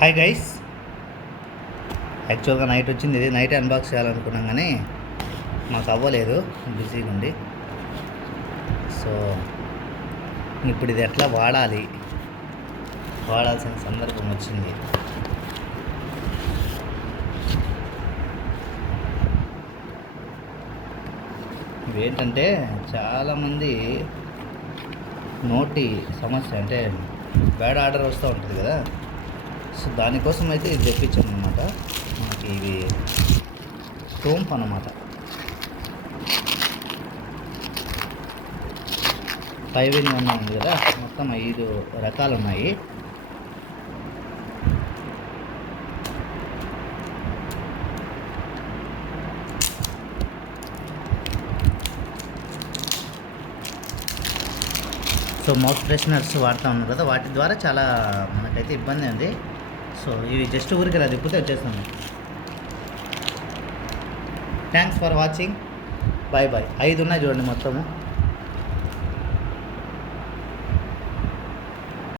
Hi guys, యాక్చువల్గా night వచ్చింది. ఇది నైట్ అన్బాక్స్ చేయాలనుకున్నాం కానీ మాకు అవ్వలేదు, బిజీగా ఉండి. సో ఇప్పుడు ఇది ఎట్లా వాడాల్సిన సందర్భం వచ్చింది. ఇవేంటంటే చాలామంది నోటి సమస్య అంటే బ్యాడ్ ఆర్డర్ వస్తూ ఉంటుంది కదా. సో దానికోసం అయితే ఇది తెప్పించాను అనమాట. మనకి ఇవి సోంపు అన్నమాట. 5-in-1 ఉంది కదా, మొత్తం 5 రకాలు ఉన్నాయి. సో మౌత్ ఫ్రెషనర్స్ వాడుతూ ఉన్నాం కదా, వాటి ద్వారా చాలా మనకైతే ఇబ్బంది ఉంది. సో ఇవి జస్ట్ ఊరికి ఇలా తిప్పితే వచ్చేస్తాను. Thanks for watching. Bye bye. 5 ఉన్నాయి చూడండి మొత్తము.